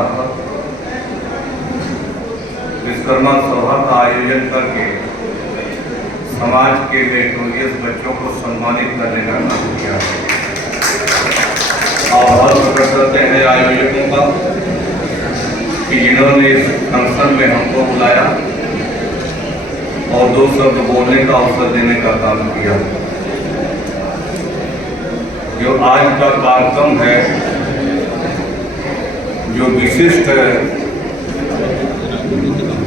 सभा पर विश्वकर्मा सभा का आयोजन करके समाज के मेरिटोरियस बच्चों को सम्मानित करने का काम किया है। आभार प्रकट करते हैं आयोजकों का कि जिन्होंने इस फंक्शन में हमको बुलाया और 2 शब्द बोलने का अवसर देने का काम किया। जो आज का कार्यक्रम है, जो विशिष्ट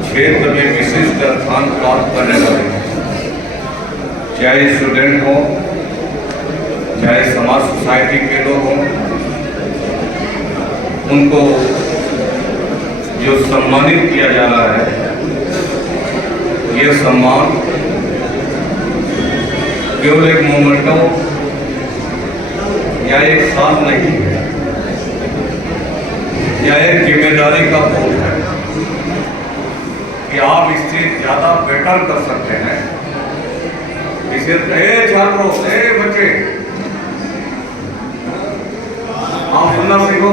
क्षेत्र में विशिष्ट स्थान प्राप्त करने वाले हैं, चाहे स्टूडेंट हो, चाहे समाज सोसाइटी के लोग हों, उनको जो सम्मानित किया जा रहा है, ये सम्मान केवल एक मोमेंटो या एक साल नहीं है, या एक जिम्मेदारी का बोझ है कि आप इससे ज्यादा बेटर कर सकते हैं। इसे छात्रों, बच्चे, आप सुनना सीखो।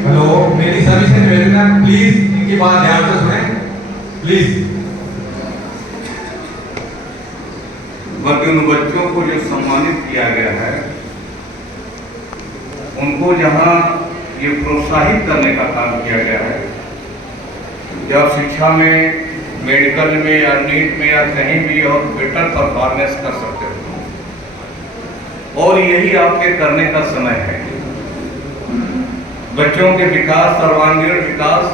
हेलो, मेरी सभी से निवेदन है, प्लीज इनकी बात ध्यान से सुने, प्लीज। बल्कि उन बच्चों को जो सम्मानित किया गया है, उनको जहां ये प्रोत्साहित करने का काम किया गया है, जब शिक्षा में, मेडिकल में या नीट में या कहीं भी और बेटर परफॉर्मेंस कर सकते हो, और यही आपके करने का समय है। बच्चों के विकास, सर्वांगीण विकास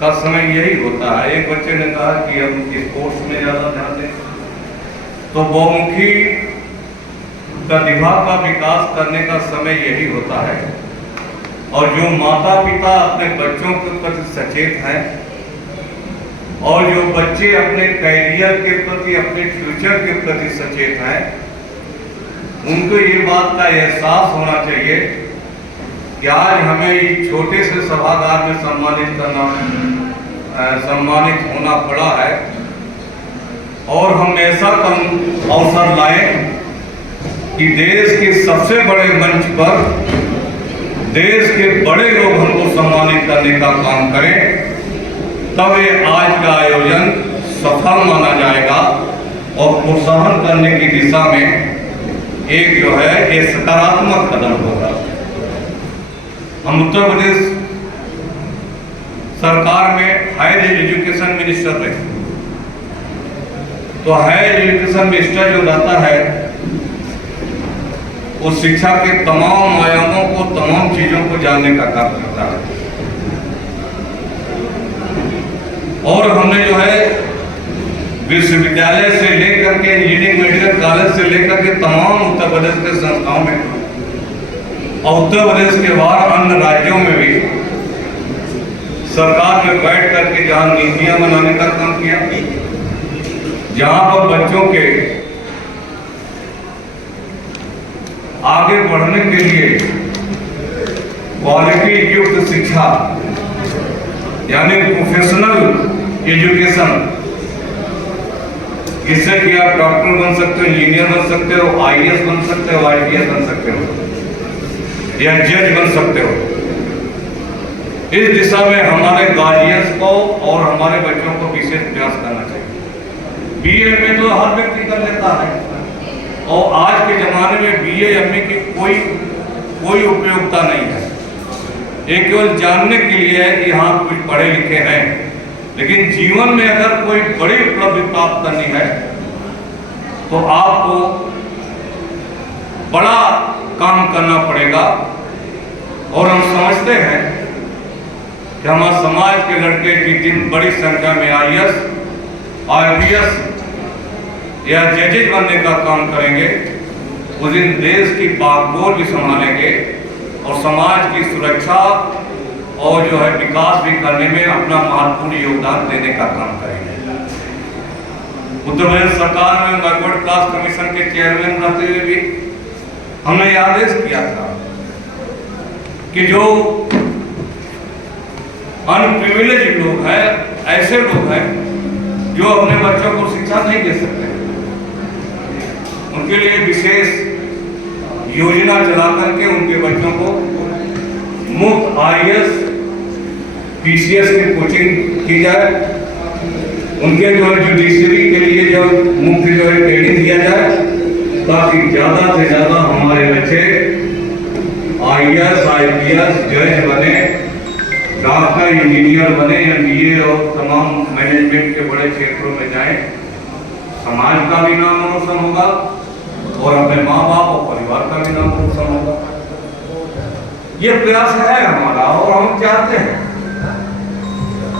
का समय यही होता है। एक बच्चे ने कहा कि हम स्पोर्ट्स में ज्यादा ध्यान दें, तो बहुमुखी प्रतिभा का विकास करने का समय यही होता है। और जो माता पिता अपने बच्चों के प्रति सचेत हैं और जो बच्चे अपने कैरियर के प्रति, अपने फ्यूचर के प्रति सचेत हैं, उनको ये बात का एहसास होना चाहिए कि आज हमें इस छोटे से सभागार में सम्मानित होना पड़ा है, और हम ऐसा अवसर लाएं कि देश के सबसे बड़े मंच पर देश के बड़े लोग हमको सम्मानित करने का काम करें, तब ये आज का आयोजन सफल माना जाएगा और प्रोत्साहन करने की दिशा में एक जो है ये सकारात्मक कदम होगा। हम उत्तर प्रदेश सरकार में हायर एजुकेशन मिनिस्टर रहे, तो हायर एजुकेशन मिनिस्टर जो रहता है, वो शिक्षा के तमाम आयामों को, तमाम चीजों को जानने का काम करता है। और हमने जो है विश्वविद्यालय से लेकर के इंजीनियरिंग, मेडिकल कॉलेज से लेकर के तमाम उत्तर प्रदेश के संस्थाओं में और उत्तर प्रदेश के बाहर अन्य राज्यों में भी सरकार में बैठ करके जहां नीतियां बनाने का काम किया, जहां पर बच्चों के आगे बढ़ने के लिए क्वालिटी युक्त शिक्षा यानी प्रोफेशनल एजुकेशन, जिससे कि आप डॉक्टर बन सकते हो, इंजीनियर बन सकते हो, आईएएस बन सकते हो, आईपीएस बन सकते हो या जज बन सकते हो। इस दिशा में हमारे गार्जियंस को और हमारे बच्चों को विशेष प्रयास करना चाहिए। बीए में तो हर व्यक्ति कर लेता है, और आज के जमाने में बीए एमए की कोई उपयोगिता नहीं है। ये केवल जानने के लिए है कि हाँ कुछ पढ़े लिखे हैं, लेकिन जीवन में अगर कोई बड़ी उपलब्धि प्राप्त करनी है तो आपको बड़ा काम करना पड़ेगा। और हम समझते हैं कि हमारे समाज के लड़के जिस दिन बड़ी संख्या में आईएएस, आईपीएस या जजेज बनने का काम करेंगे, उस दिन देश की बागडोर भी संभालेंगे और समाज की सुरक्षा और जो है विकास भी करने में अपना महत्वपूर्ण योगदान देने का काम करेंगे। उत्तर प्रदेश सरकार में बैकवर्ड क्लास कमीशन के चेयरमैन रहते हुए भी हमने ये आदेश किया था कि जो अनप्रिविलेज लोग हैं, ऐसे लोग हैं जो अपने बच्चों को शिक्षा नहीं दे सकते, उनके लिए विशेष योजना चला करके उनके बच्चों को मुफ्त आईएएस PCS की कोचिंग की जाए, उनके जो है जुडिशरी के लिए जो मुख्य जो है ट्रेनिंग दिया जाए, ताकि ज़्यादा से ज़्यादा हमारे बच्चे IAS IPS जज बने, डॉक्टर इंजीनियर बने, MBA और तमाम मैनेजमेंट के बड़े क्षेत्रों में जाएं। समाज का भी नाम रोशन होगा और अपने माँ बाप और परिवार का भी नाम रोशन होगा। ये प्रयास है हमारा और हम चाहते हैं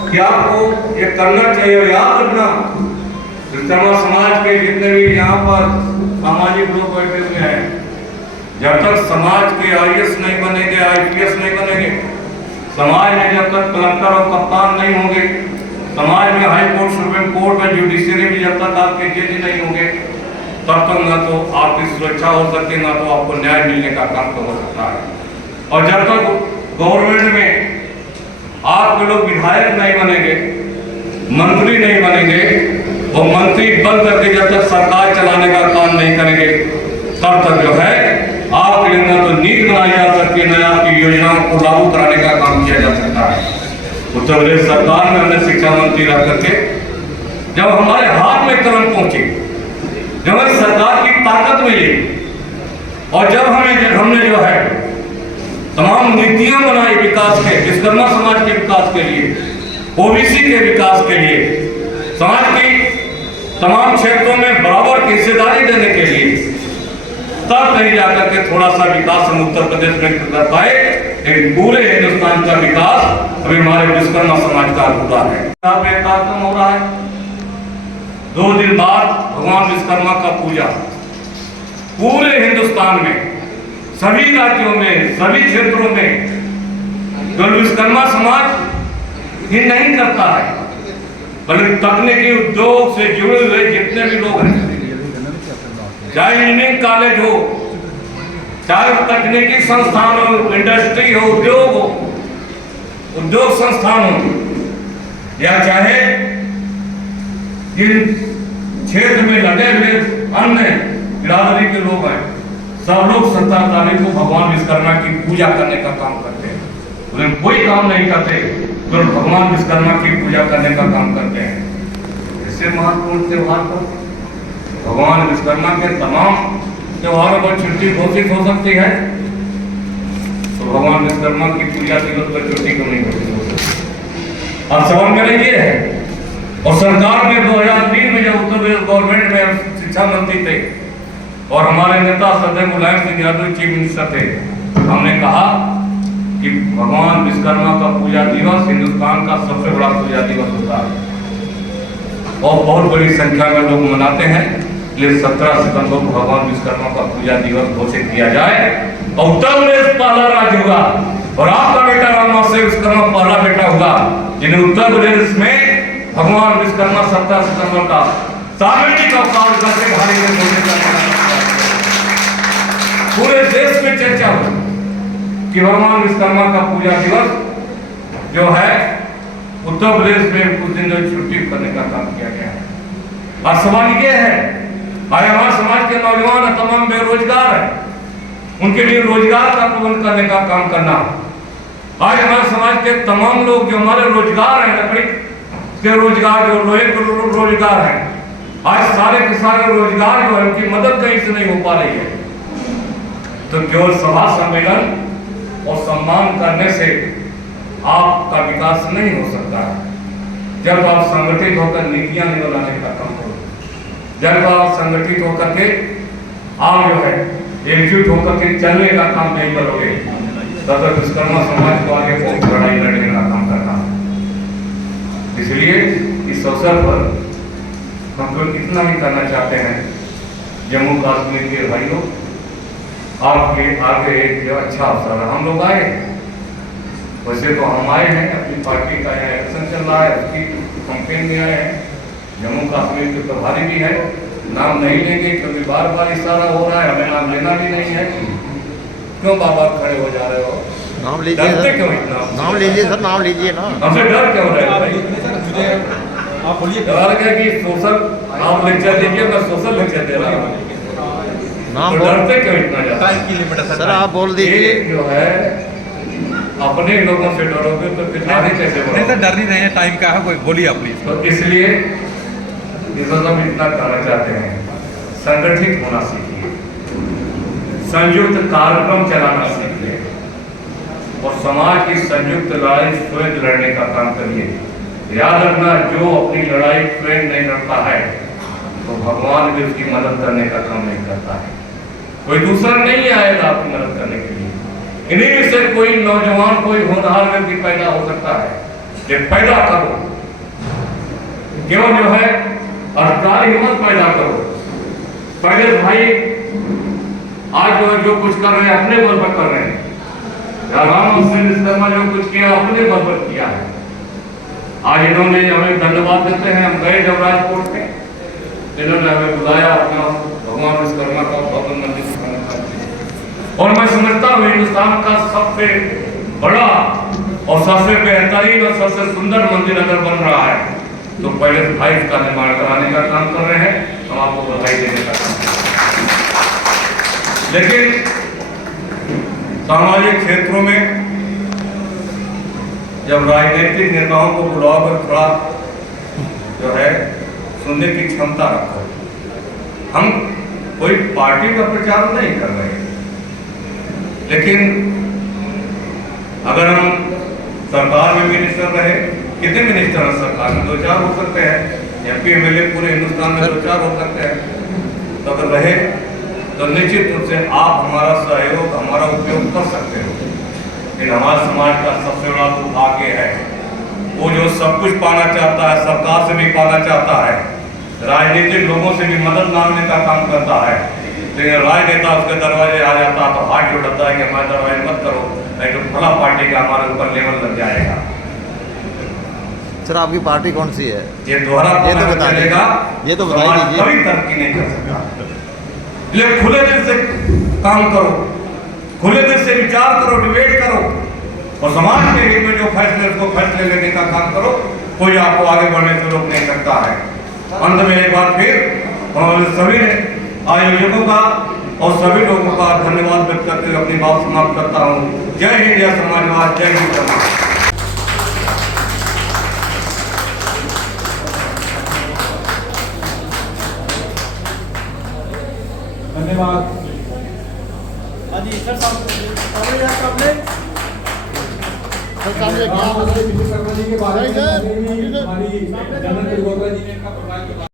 कि आपको ये करना चाहिए। और याद रखना, विश्वकर्मा समाज के जितने भी यहाँ पर सामाजिक लोग बैठे हुए हैं, जब तक समाज के IAS नहीं बनेंगे, IPS नहीं बनेंगे, समाज में जब तक कलेक्टर और कप्तान नहीं होंगे, समाज में हाई कोर्ट, सुप्रीम कोर्ट में जुडिशरी में जब तक आपके जज नहीं होंगे, तब तक ना तो आपकी सुरक्षा हो सकती है, ना तो आपको न्याय मिलने का काम तो हो सकता है। और जब तक गवर्नमेंट में आपके लोग विधायक नहीं बनेंगे, मंत्री नहीं बनेंगे, वो मंत्री बन करके जब तक सरकार चलाने का काम नहीं करेंगे, तब तक जो है आपके लिए ना तो नीति बनाई जा सकती है, न आपकी योजनाओं को लागू कराने का काम किया जा सकता है। उत्तर प्रदेश सरकार में हमने शिक्षा मंत्री रह करके जब हमारे हाथ में कलम पहुंची, जब हमें सरकार की ताकत मिली और जब हमने जो है तमाम नीतियां बनाई विकास के, विश्वकर्मा समाज के विकास के लिए, OBC के विकास के लिए, समाज की तमाम क्षेत्रों में बराबर की हिस्सेदारी देने के लिए, तब कहीं जाकर के थोड़ा सा विकास हम उत्तर प्रदेश में कर पाए। लेकिन पूरे हिंदुस्तान का विकास अभी हमारे विश्वकर्मा समाज का अधूरा है। कार्यक्रम हो रहा है 2 दिन बाद भगवान विश्वकर्मा का पूजा पूरे हिंदुस्तान में, सभी राज्यों में, सभी क्षेत्रों में। केवल विश्वकर्मा समाज ही नहीं करता है, बल्कि तकनीकी उद्योग से जुड़े हुए जितने भी लोग हैं, चाहे इंजीनियरिंग कॉलेज हो, चाहे तकनीकी संस्थान हो, इंडस्ट्री हो, उद्योग संस्थान हो, या चाहे जिन क्षेत्र में लगे हुए अन्य बिरादरी के लोग हैं, सब लोग 17 तारीख को भगवान विश्वकर्मा की पूजा करने का काम करते हैं। उन्हें कोई काम नहीं करते, तो भगवान विश्वकर्मा की पूजा करने का काम करते हैं। इससे महत्वपूर्ण त्योहार पर भगवान विश्वकर्मा के तमाम त्योहारों पर छुट्टी घोषित हो सकती है, तो भगवान विश्वकर्मा की पूजा दिवस पर छुट्टी क्यों नहीं घोषित हो सकती? अब सवाल मेरा ये है, और सरकार में 2003 में जब उत्तर प्रदेश गवर्नमेंट में शिक्षा मंत्री थे और हमारे नेता सदैव मुलायम सिंह यादव चीफ मिनिस्टर थे, हमने कहा कि भगवान विश्वकर्मा का पूजा दिवस हिंदुस्तान का सबसे बड़ा पूजा दिवस होता है और बहुत बड़ी संख्या में लोग मनाते हैं। इसलिए 17 सितंबर को भगवान विश्वकर्मा का पूजा दिवस घोषित किया जाए और उत्तर प्रदेश पहला राज्य होगा और आपका बेटा रामा से विश्वकर्मा पहला बेटा होगा जिन्हें उत्तर प्रदेश में भगवान विश्वकर्मा 17 सितंबर का सार्वजनिक अवकाश करके भारी में घोषित करना, पूरे देश में चर्चा हो कि भगवान विश्वकर्मा का पूजा दिवस जो है उत्तर प्रदेश में कुछ दिन छुट्टी करने का काम किया गया है। और सवाल ये है, आज हमारे समाज के नौजवान तमाम बेरोजगार हैं, उनके लिए रोजगार का प्रबंध करने का काम करना। आज हमारे समाज के तमाम लोग जो हमारे रोजगार हैं, लकड़ी के रोजगार, जो लोहे के रोजगार हैं, आज सारे के सारे रोजगार जो है उनकी मदद कहीं से नहीं हो पा रही है। तो केवल सभा सम्मेलन और सम्मान करने से आपका विकास नहीं हो सकता है। जब आप संगठित होकर नीतियां नहीं बनाने का काम करो, जब आप संगठित होकर के आप जो है एकजुट होकर के चलने का काम नहीं करोगे, तब तक विश्वकर्मा समाज को आगे बहुत लड़ाई लड़ने का काम करना। इसलिए इस अवसर पर हम लोग इतना ही करना चाहते हैं, जम्मू कश्मीर के भाइयों, आपके आगे एक अच्छा अवसर है। हम लोग आए, वैसे तो हम आए हैं, अपनी पार्टी का यहाँ इलेक्शन चल रहा है, उसकी कैंपेन में आए हैं, जम्मू कश्मीर के प्रभारी भी है, नाम नहीं लेंगे क्योंकि बार बार इशारा हो रहा है, हमें नाम लेना भी नहीं है। क्यों बार बार खड़े हो जा रहे हो? नाम लीजिए सर, क्यों इतना? नाम लीजिए सर, नाम लीजिए ना। हमसे डर क्यों रहे हो भाई? आप बोलिए। डर क्या कि सोशल आप लेक्चर दीजिए, मैं सोशल लेक्चर दे रहा हूँ, नाम तो डरते क्यों इतना ज्यादा? सर आप बोल दीजिए। ये जो है अपने लोगों से डरोगे तो फिर आगे कैसे नहीं बढ़ोगे? सर, डर नहीं रहे हैं, टाइम का है, कोई बोलिए आप प्लीज। तो इसलिए हम इतना कहना चाहते हैं, संगठित होना सीखिए, संयुक्त कार्यक्रम चलाना सीखिए और समाज की संयुक्त लड़ाई स्वयं लड़ने का काम करिए। याद रखना, जो अपनी लड़ाई स्वयं नहीं लड़ता है तो भगवान भी उसकी मदद करने का काम नहीं करता है। कोई दूसरा नहीं आएगा आपकी मदद करने के लिए। इन्हीं में से कोई नौजवान, कोई होनहार व्यक्ति पैदा हो सकता है। ये पैदा करो, केवल जो है अहंकार हिम्मत पैदा करो। पहले भाई आज जो है जो कुछ कर रहे हैं अपने बल पर कर रहे हैं। राम शर्मा जो कुछ किया अपने बल पर किया है। आज इन्होंने हमें धन्यवाद देते हैं। हम गए जब राजकोट में, इन्होंने हमें बुलाया अपना भगवान विश्वकर्मा का भवन मंदिर बनाने का। और मैं समझता हूँ हिंदुस्तान का सबसे बड़ा और सबसे बेहतरीन और सबसे सुंदर मंदिर अगर बन रहा है तो पहले भाई का निर्माण कराने का काम कर रहे हैं। हम आपको बधाई देने का काम कर रहे हैं। लेकिन सामाजिक क्षेत्रों में जब राजनीतिक नेताओं को बुलाकर थोड़ा जो है सुनने की क्षमता रखो। हम कोई पार्टी का प्रचार नहीं कर रहे हैं, लेकिन अगर हम सरकार में मिनिस्टर रहे, कितने मिनिस्टर हैं सरकार में? 2-4 हो सकते हैं। MP MLA पूरे हिंदुस्तान में 2-4 हो सकते हैं। तो अगर रहे तो निश्चित रूप से आप हमारा सहयोग, हमारा उपयोग कर सकते हो। लेकिन हमारे समाज का सबसे बड़ा दुर्भाग्य है, वो जो सब कुछ पाना चाहता है, सरकार से भी पाना चाहता है, राजनीतिक लोगों से भी मदद मांगने का काम करता है, लेकिन राजनेता उसके दरवाजे आ जाता है तो हाथ जोड़ता है कि हमारे दरवाजे मत करो, नहीं तो फला पार्टी का हमारे ऊपर लेवल लग जाएगा। सर आपकी पार्टी कौन सी है? ये दोहरा ये तो बता चलेगा, ये तो बता समाज दीजिए। कभी तरक्की नहीं कर सकता। इसलिए खुले दिल से काम करो, खुले दिल से विचार करो, डिबेट करो और समाज के हित में जो फैसले उसको फैसले लेने का काम करो। कोई आपको आगे बढ़ने से रोक नहीं सकता है। अंत में एक बार फिर सभी आयोजकों का और सभी लोगों का धन्यवाद व्यक्त करते हुए अपनी बात समाप्त करता हूँ। जय हिंद, जय समाजवाद, जय हिंद समाज। धन्यवाद। सर सामने विश्वकर्मा जी के बारे में सर, हमारी जनरल जी ने